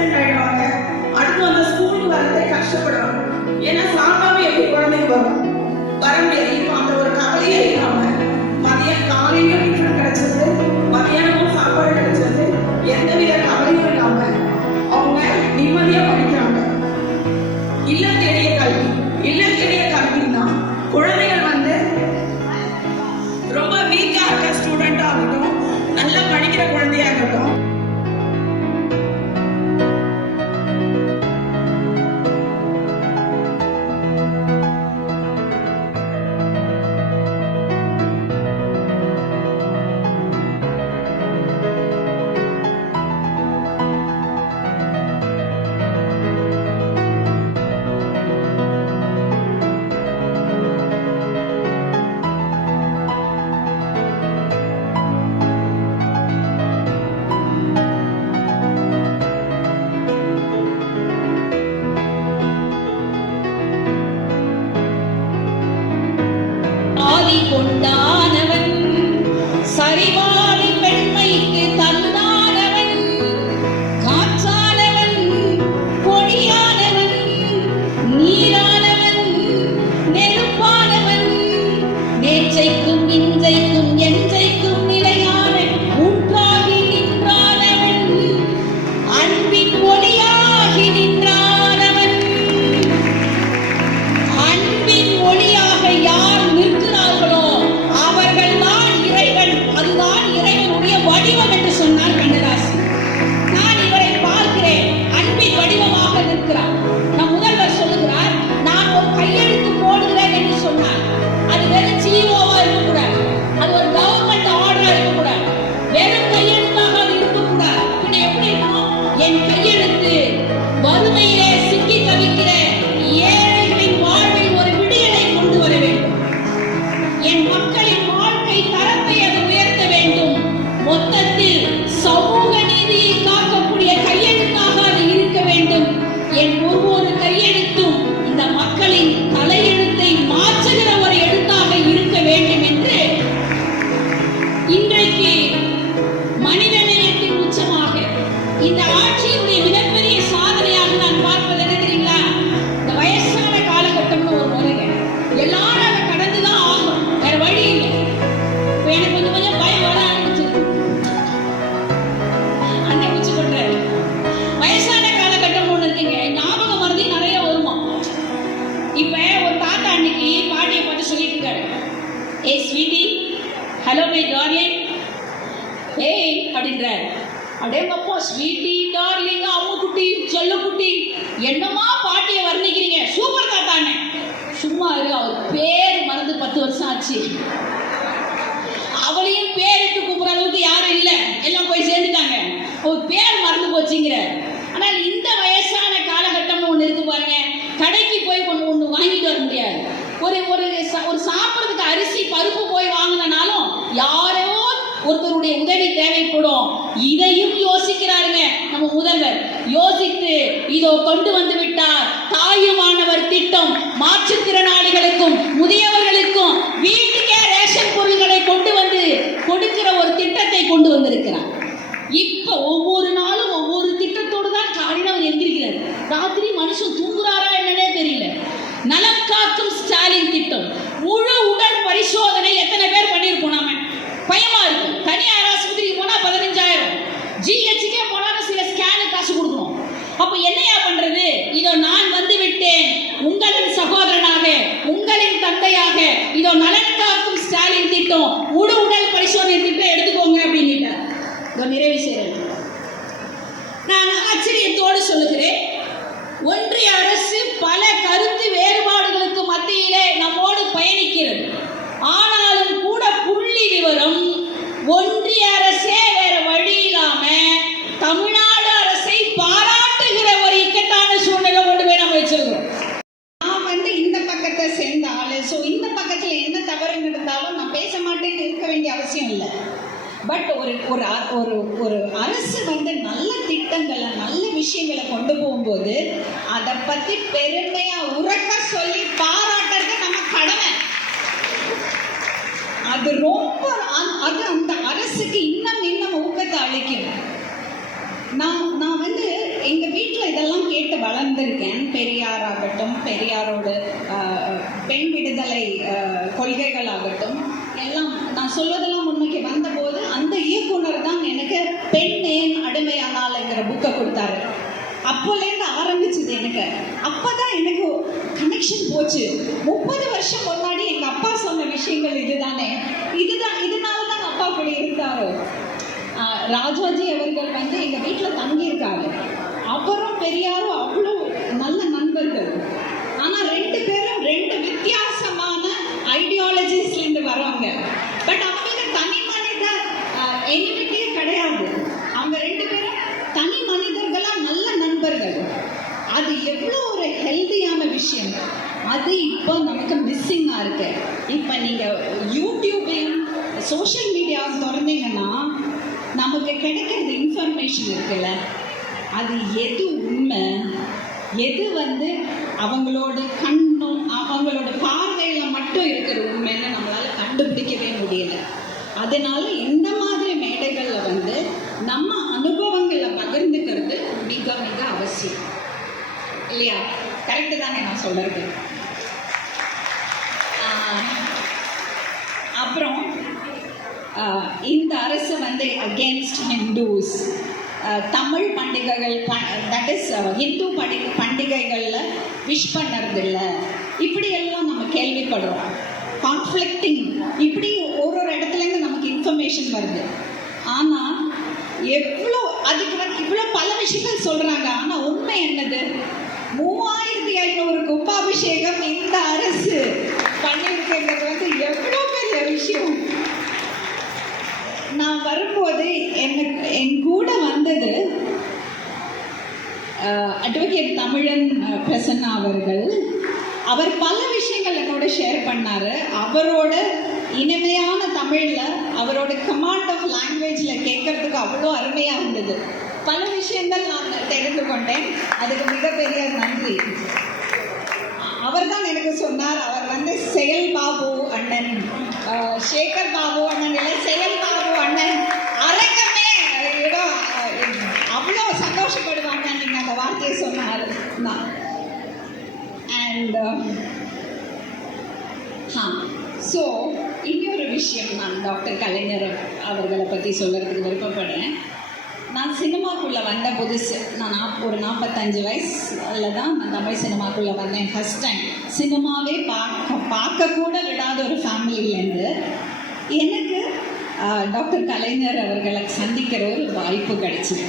Accident ஆயிடுவாங்க. அடுத்து அந்த ஸ்கூலுக்கு வரதே கஷ்டப்படுறாங்க ஏன்னா சாப்பிடாம எப்படி குழந்தைங்க வரும்? வர முடியாது. ஸ்வீட்டி டார்லிங் அம்மு குட்டி குட்டி என்னமா பாட்டியை வர்ணிக்கிறீங்க? சூப்பர் தாத்தானே சும்மா இரு அவர் பேர் மறந்து பத்து வருஷம் ஆச்சு. அவளையும் பேரிட்டு கூப்பிடுற அளவுக்கு யாரும் இல்லை. எல்லாம் போய் சேர்ந்துட்டாங்க. அவர் பேர் மறந்து போச்சுங்கிற ஆனால் இந்த வயசான காலகட்டம்னு ஒன்று இருக்கு பாருங்க. கடைக்கு போய் ஒன்று ஒன்று வாங்கிட்டு வர முடியாது. ஒரு ஒரு சா- ஒரு சாப்பிட்றதுக்கு அரிசி பருப்பு போய் வாங்கினாலும் யார் ஒருத்தருடைய உதவி தேவைப்படும். இதையும் யோசிக்கிறாருங்க நம்ம முதல்வர். யோசித்து இதோ கொண்டு வந்து விட்டார் தாயுமானவர் திட்டம் மாற்றுத்திறனாளிகளுக்கும் முதியவர் அப்ப என்னையா பண்றது? இதோ நான் வந்து விட்டேன். உங்களின் சகோதரனாக உங்களின் தந்தையாக இதோ நலன் காக்கும் ஸ்டாலின் திட்டம் உடு உடல் பரிசோதனை திட்டம் எடுத்துக்கோங்க அப்படின்னுட்டார். இதோ நிறைவு செய்யறேன். நான் ஆச்சரியத்தோடு சொல்லுகிறேன். ஒன்றிய அரசு பல கருத்து வேறுபாடுகளுக்கு மத்தியிலே நம்மோடு பயணிக்கிறது ஆனாலும் கூட புள்ளி விவரம் ஒன்றிய அரசே வேற வழி இல்லாம தமிழ்நாடு அரசை பாராட்டுகிற ஒரு இக்கட்டான சூழ்நிலை கொண்டு போய் நம்ம வச்சிருக்கிறோம் நான் வந்து இந்த பக்கத்தை சேர்ந்த ஆளு ஸோ இந்த பக்கத்துல என்ன தவறு நடந்தாலும் நான் பேச மாட்டேன்னு இருக்க வேண்டிய அவசியம் இல்லை பட் ஒரு ஒரு ஒரு அரசு வந்து நல்ல திட்டங்களை நல்ல விஷயங்களை கொண்டு போகும்போது அதை பத்தி பெருமையா உறக்க சொல்லி பாராட்டுறது நம்ம கடமை. அது ரொம்ப அது அந்த அரசுக்கு இன்னும் இன்னும் ஊக்கத்தை அளிக்கும் நான் நான் வந்து எங்க கேட்டு பெரியார் ஆகட்டும் பெரியாரோட பெண் விடுதலை கொள்கைகள் ஆகட்டும் எல்லாம் நான் சொல்வதெல்லாம் உண்மைக்கு வந்த அந்த இயக்குனர் தான் எனக்கு பெண் ஏன் அடிமையானால்ங்கிற புக்கை கொடுத்தாரு. அப்போலேருந்து ஆரம்பிச்சது எனக்கு. அப்பதான் எனக்கு கனெக்ஷன் போச்சு. முப்பது வருஷம் முன்னாடி எங்க அப்பா சொன்ன விஷயங்கள் இதுதானே. இதுதான் இதனால தான் அப்பா அப்படி இருந்தாரோ? ராஜாஜி அவர்கள் வந்து எங்க வீட்டில் தங்கியிருக்காரு. அவரும் பெரியாரும் அதிகமாக இருக்கு. இப்போ நீங்கள் யூடியூபையும் சோஷியல் மீடியாவும் திறந்தீங்கன்னா நமக்கு கிடைக்கிறது இன்ஃபர்மேஷன் இருக்குல்ல. அது எது உண்மை? எது வந்து அவங்களோட கண்ணும் அவங்களோட பார்வையில் மட்டும் இருக்கிற உண்மைன்னு நம்மளால் கண்டுபிடிக்கவே முடியல. அதனால இந்த மாதிரி மேடைகளில் வந்து நம்ம அனுபவங்களை பகிர்ந்துக்கிறது மிக மிக அவசியம். இல்லையா? கரெக்டு தானே நான் சொல்கிறது இந்த அரசு வந்து அகேன்ஸ்ட் ஹிந்துஸ் தமிழ் பண்டிகைகள் தட் இஸ் ஹிந்து பண்டி பண்டிகைகளில் விஷ் பண்ணுறதில்ல. இப்படியெல்லாம் நம்ம கேள்விப்படுறோம். கான்ஃப்ளிக்டிங் இப்படி ஒரு ஒரு இடத்துலேருந்து நமக்கு இன்ஃபர்மேஷன் வருது. ஆனால் எவ்வளோ அதுக்கு வந்து இவ்வளோ பல விஷயங்கள் சொல்கிறாங்க ஆனால் உண்மை என்னது? மூவாயிரத்தி ஐநூறு கும்பாபிஷேகம் இந்த அரசு பண்ணியிருக்கிறது வந்து எவ்வளோ பெரிய விஷயம். நான் வரும்போது எனக்கு என் கூட வந்தது அட்வொகேட் தமிழன் பிரசன்னா அவர்கள். அவர் பல விஷயங்களை கூட ஷேர் பண்ணார். அவரோட இனிமையான தமிழில் அவரோட கமாண்ட் ஆஃப் லாங்குவேஜில் கேட்கறதுக்கு அவ்வளோ அருமையாக இருந்தது. பல விஷயங்கள் நான் தெரிந்து கொண்டேன். அதுக்கு மிகப்பெரிய நன்றி. அவர் தான் எனக்கு சொன்னார் அவர் வந்து செயல் பாபு அண்ணன் சேகர் பாபு அண்ணன் இல்லை செயல் பாபு அண்ணன் அரங்கமே இடம் அவ்வளோ சந்தோஷப்படுவாங்க நீங்கள் அந்த வார்த்தையை சொன்னார். நான் அண்ட் ஹா um, ஸோ இன்னொரு விஷயம் நான் டாக்டர் கலைஞர் அவர்களை பற்றி சொல்கிறதுக்கு விருப்பப்படுறேன். நான் சினிமாக்குள்ளே வந்த புதுசு நான் நாப் ஒரு நாற்பத்தஞ்சு வயசில் தான் நான் தமிழ் சினிமாக்குள்ளே வந்தேன். ஃபஸ்ட் டைம் சினிமாவே பார்க்க பார்க்கக்கூட விடாத ஒரு ஃபேமிலியிலேருந்து எனக்கு டாக்டர் கலைஞர் அவர்களை சந்திக்கிற ஒரு வாய்ப்பு கிடைச்சிது.